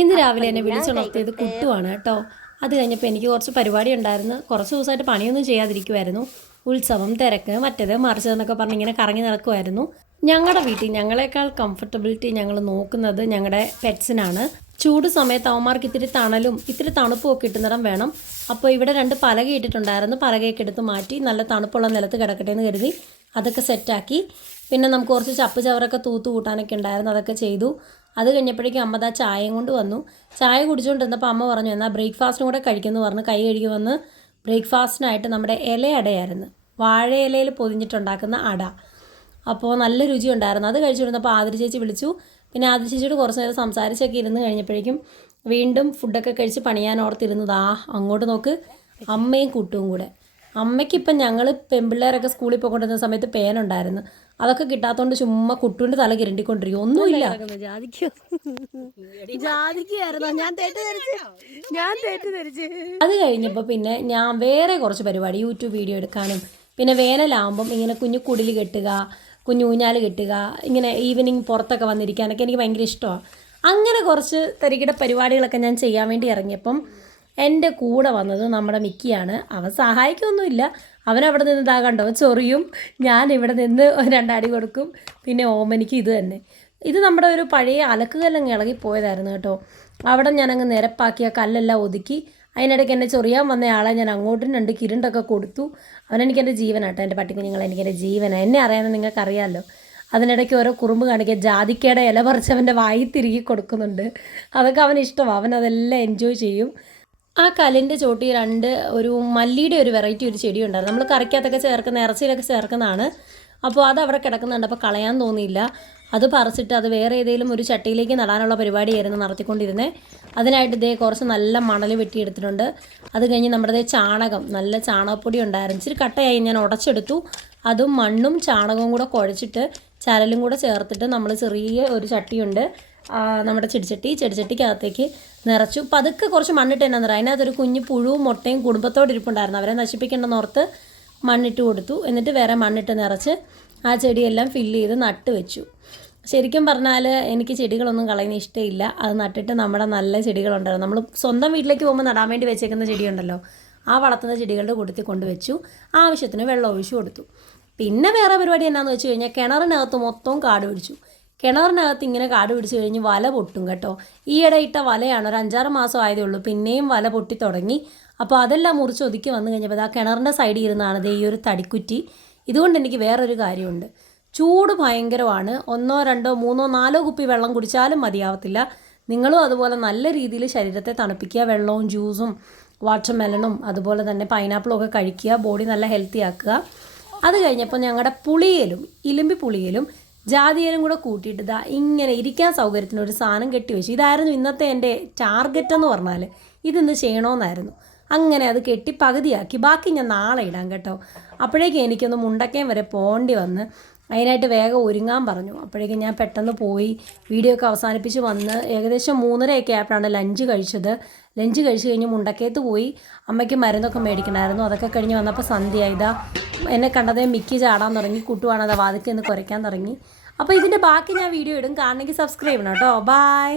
ഇന്ന് രാവിലെ എന്നെ വിളിച്ചുണർത്തിയത് കുട്ടുവാണ് കേട്ടോ. അത് കഴിഞ്ഞപ്പോൾ എനിക്ക് കുറച്ച് പരിപാടി ഉണ്ടായിരുന്നു. കുറച്ച് ദിവസമായിട്ട് പണിയൊന്നും ചെയ്യാതിരിക്കുമായിരുന്നു. ഉത്സവം, തിരക്ക്, മറ്റേത് മറിച്ചതെന്നൊക്കെ പറഞ്ഞ് ഇങ്ങനെ കറങ്ങി നടക്കുമായിരുന്നു. ഞങ്ങളുടെ വീട്ടിൽ ഞങ്ങളെക്കാൾ കംഫർട്ടബിലിറ്റി ഞങ്ങൾ നോക്കുന്നത് ഞങ്ങളുടെ പെറ്റ്സിനാണ്. ചൂട് സമയത്ത് അവന്മാർക്ക് ഇത്തിരി തണലും ഇത്തിരി തണുപ്പും ഒക്കെ കിട്ടുന്നിടം വേണം. അപ്പോൾ ഇവിടെ 2 പലക ഇട്ടിട്ടുണ്ടായിരുന്നു. പലകയൊക്കെ എടുത്ത് മാറ്റി നല്ല തണുപ്പുള്ള നിലത്ത് കിടക്കട്ടെ എന്ന് കരുതി അതൊക്കെ സെറ്റാക്കി. പിന്നെ നമുക്ക് കുറച്ച് ചപ്പ് ചവറൊക്കെ തൂത്ത് കൂട്ടാനൊക്കെ ഉണ്ടായിരുന്നു, അതൊക്കെ ചെയ്തു. അത് കഴിഞ്ഞപ്പോഴേക്കും അമ്മ ചായയും കൊണ്ട് വന്നു. ചായ കുടിച്ചുകൊണ്ടിരുന്നപ്പോൾ അമ്മ പറഞ്ഞു എന്നാൽ ബ്രേക്ക്ഫാസ്റ്റും കൂടെ കഴിക്കുമെന്ന് പറഞ്ഞ് കൈ കഴുകി വന്ന് ബ്രേക്ക്ഫാസ്റ്റിനായിട്ട് നമ്മുടെ ഇലയടയായിരുന്നു, വാഴ ഇലയിൽ പൊതിഞ്ഞിട്ടുണ്ടാക്കുന്ന അട. അപ്പോൾ നല്ല രുചി ഉണ്ടായിരുന്നു. അത് കഴിച്ചുകൊണ്ടിരുന്നപ്പോൾ ആതിര ചേച്ചി വിളിച്ചു. പിന്നെ ആതിര ചേച്ചിയോട് കുറച്ച് നേരം സംസാരിച്ചൊക്കെ ഇരുന്ന് കഴിഞ്ഞപ്പോഴേക്കും വീണ്ടും ഫുഡൊക്കെ കഴിച്ച് പണിയാൻ ഓർത്തിരുന്നതാ. അങ്ങോട്ട് നോക്ക്, അമ്മയും കുട്ടും കൂടെ. അമ്മയ്ക്കിപ്പം ഞങ്ങൾ പെൺപിള്ളേരൊക്കെ സ്കൂളിൽ പോയിക്കൊണ്ടിരുന്ന സമയത്ത് പേനുണ്ടായിരുന്നു. അതൊക്കെ കിട്ടാത്തതുകൊണ്ട് ചുമ്മാ കുട്ടുവിൻ്റെ തല കിരണ്ടിക്കൊണ്ടിരിക്കും. ഒന്നുമില്ല. അത് കഴിഞ്ഞപ്പോൾ പിന്നെ ഞാൻ വേറെ കുറച്ച് പരിപാടി, യൂട്യൂബ് വീഡിയോ എടുക്കാനും പിന്നെ വേനലാകുമ്പം ഇങ്ങനെ കുഞ്ഞു കുടിൽ കെട്ടുക, കുഞ്ഞു ഊഞ്ഞാൽ കെട്ടുക, ഇങ്ങനെ ഈവനിങ് പുറത്തൊക്കെ വന്നിരിക്കാനൊക്കെ എനിക്ക് ഭയങ്കര ഇഷ്ടമാണ്. അങ്ങനെ കുറച്ച് തരികിട പരിപാടികളൊക്കെ ഞാൻ ചെയ്യാൻ വേണ്ടി ഇറങ്ങിയപ്പം എൻ്റെ കൂടെ വന്നത് നമ്മുടെ മിക്കിയാണ്. അവൻ സഹായിക്കൊന്നുമില്ല. അവനവിടെ നിന്ന് ഇതാ കണ്ടോ ചൊറിയും, ഞാൻ ഇവിടെ നിന്ന് 2 അടി കൊടുക്കും. പിന്നെ ഓമനിക്ക് ഇത് തന്നെ. ഇത് നമ്മുടെ ഒരു പഴയ അലക്കുകല്ലങ്ങ് ഇളകിപ്പോയതായിരുന്നു കേട്ടോ. അവിടെ ഞാനങ്ങ് നിരപ്പാക്കിയ കല്ലെല്ലാം ഒതുക്കി. അതിനിടയ്ക്ക് എന്നെ ചൊറിയാൻ വന്ന ആളെ ഞാൻ അങ്ങോട്ടും 2 കിരുണ്ടൊക്കെ കൊടുത്തു. അവനെനിക്കെൻ്റെ ജീവനാട്ടോ, എൻ്റെ പട്ടിക്കുഞ്ഞുങ്ങൾ എനിക്കെൻ്റെ ജീവനാണ്. എന്നെ അറിയാമെന്ന് നിങ്ങൾക്കറിയാമല്ലോ. അതിനിടയ്ക്ക് ഓരോ കുറുമ്പ് കാണിക്കുക, ജാതിക്കയുടെ ഇല പറിച്ചവൻ്റെ വായി തിരികെ കൊടുക്കുന്നുണ്ട്. അതൊക്കെ അവന് ഇഷ്ടമാണ്, അവനതെല്ലാം എൻജോയ് ചെയ്യും. ആ കല്ലിൻ്റെ ചോട്ടി ഒരു മല്ലിയുടെ ഒരു വെറൈറ്റി ഒരു ചെടി ഉണ്ടായിരുന്നു. നമ്മൾ കറിക്കകത്തൊക്കെ ചേർക്കുന്ന, ഇറച്ചിയിലൊക്കെ ചേർക്കുന്നതാണ്. അപ്പോൾ അത് അവിടെ കിടക്കുന്നുണ്ട്. അപ്പോൾ കളയാൻ തോന്നിയില്ല. അത് പറിച്ചിട്ട് അത് വേറെ ഏതെങ്കിലും ഒരു ചട്ടിയിലേക്ക് നടാനുള്ള പരിപാടിയായിരുന്നു നടത്തിക്കൊണ്ടിരുന്നത്. അതിനായിട്ട് ഇതേ കുറച്ച് നല്ല മണൽ വെട്ടിയെടുത്തിട്ടുണ്ട്. അത് കഴിഞ്ഞ് നമ്മുടെ ചാണകം, നല്ല ചാണകപ്പൊടി ഉണ്ടായിരുന്നു. ഇച്ചിരി കട്ടയായി ഞാൻ ഉടച്ചെടുത്തു. അതും മണ്ണും ചാണകവും കൂടെ കുഴച്ചിട്ട് ചരലും കൂടെ ചേർത്തിട്ട് നമ്മൾ ചെറിയ ഒരു ചട്ടിയുണ്ട്, നമ്മുടെ ചെടിച്ചട്ടിക്കകത്തേക്ക് നിറച്ചു. പതുക്കെ കുറച്ച് മണ്ണിട്ട് തന്നെ നിറ. അതിനകത്തൊരു കുഞ്ഞ് പുഴുവും മുട്ടയും കുടുംബത്തോടെ ഇരിപ്പുണ്ടായിരുന്നു. അവരെ നശിപ്പിക്കേണ്ടെന്നോർത്ത് മണ്ണിട്ട് കൊടുത്തു. എന്നിട്ട് വേറെ മണ്ണിട്ട് നിറച്ച് ആ ചെടിയെല്ലാം ഫില്ല് ചെയ്ത് നട്ട് വെച്ചു. ശരിക്കും പറഞ്ഞാൽ എനിക്ക് ചെടികളൊന്നും കളയുന്ന ഇഷ്ടമില്ല. അത് നട്ടിട്ട് നമ്മുടെ നല്ല ചെടികളുണ്ടായിരുന്നു. നമ്മൾ സ്വന്തം വീട്ടിലേക്ക് പോകുമ്പോൾ നടാൻ വേണ്ടി വെച്ചേക്കുന്ന ചെടിയുണ്ടല്ലോ, ആ വളർത്തുന്ന ചെടികളുടെ കൂട്ടത്തിൽ കൊണ്ടുവച്ചു. ആവശ്യത്തിന് വെള്ളം ഒഴിച്ചു കൊടുത്തു. പിന്നെ വേറെ പരിപാടി എന്നാന്ന് വെച്ച് കഴിഞ്ഞാൽ കിണറിനകത്ത് മൊത്തം കാട് പിടിച്ചു. കിണറിനകത്ത് ഇങ്ങനെ കാട് പിടിച്ച് കഴിഞ്ഞ് വല പൊട്ടും കേട്ടോ. ഈയിടെ ഇട്ട വലയാണ്, ഒരു 5-6 മാസം ആയതേ ഉള്ളൂ. പിന്നെയും വല പൊട്ടി തുടങ്ങി. അപ്പോൾ അതെല്ലാം മുറിച്ച് ഒതുക്കി വന്നു കഴിഞ്ഞപ്പോൾ ആ കിണറിൻ്റെ സൈഡിൽ ഇരുന്നാണ് ഈ ഒരു തടിക്കുറ്റി. ഇതുകൊണ്ട് എനിക്ക് വേറൊരു കാര്യമുണ്ട്, ചൂട് ഭയങ്കരമാണ്. 1, 2, 3, 4 കുപ്പി വെള്ളം കുടിച്ചാലും മതിയാവത്തില്ല. നിങ്ങളും അതുപോലെ നല്ല രീതിയിൽ ശരീരത്തെ തണുപ്പിക്കുക. വെള്ളവും ജ്യൂസും വാട്ടർ മെലണും അതുപോലെ തന്നെ പൈനാപ്പിളും ഒക്കെ കഴിക്കുക. ബോഡി നല്ല ഹെൽത്തി ആക്കുക. അത് കഴിഞ്ഞപ്പോൾ ഞങ്ങളുടെ പുളിയലും ഇലിമ്പി പുളിയലും ജാതിയിലും കൂടെ കൂട്ടിയിട്ട് ഇതാ ഇങ്ങനെ ഇരിക്കാൻ സൗകര്യത്തിന് ഒരു സാധനം കെട്ടിവെച്ചു. ഇതായിരുന്നു ഇന്നത്തെ എൻ്റെ ടാർഗറ്റ് എന്ന് പറഞ്ഞാൽ. ഇതിന്ന് ചെയ്യണമെന്നായിരുന്നു. അങ്ങനെ അത് കെട്ടി പകുതിയാക്കി. ബാക്കി ഞാൻ നാളെ ഇടാം കേട്ടോ. അപ്പോഴേക്കും എനിക്കൊന്ന് മുണ്ടക്കയം വരെ പോകേണ്ടി വന്ന്. അതിനായിട്ട് വേഗം ഒരുങ്ങാൻ പറഞ്ഞു. അപ്പോഴേക്കും ഞാൻ പെട്ടെന്ന് പോയി വീഡിയോ ഒക്കെ അവസാനിപ്പിച്ച് വന്ന് ഏകദേശം 3:30 ആയപ്പോഴാണ് ലഞ്ച് കഴിച്ചത്. ലഞ്ച് കഴിച്ച് കഴിഞ്ഞ് മുണ്ടക്കയത്ത് പോയി അമ്മയ്ക്ക് മരുന്നൊക്കെ മേടിക്കണമായിരുന്നു. അതൊക്കെ കഴിഞ്ഞ് വന്നപ്പോൾ സന്ധ്യയായതാ. എന്നെ കണ്ടതേ മിക്കി ചാടാൻ തുടങ്ങി. കുട്ടുവാണ് അത് വാതിൽക്ക് നിന്ന് കുരയ്ക്കാൻ തുടങ്ങി. അപ്പോൾ ഇതിൻ്റെ ബാക്കി ഞാൻ വീഡിയോ ഇടും. കാണണമെങ്കിൽ സബ്സ്ക്രൈബ് ചെയ്യണം കേട്ടോ. ബൈ.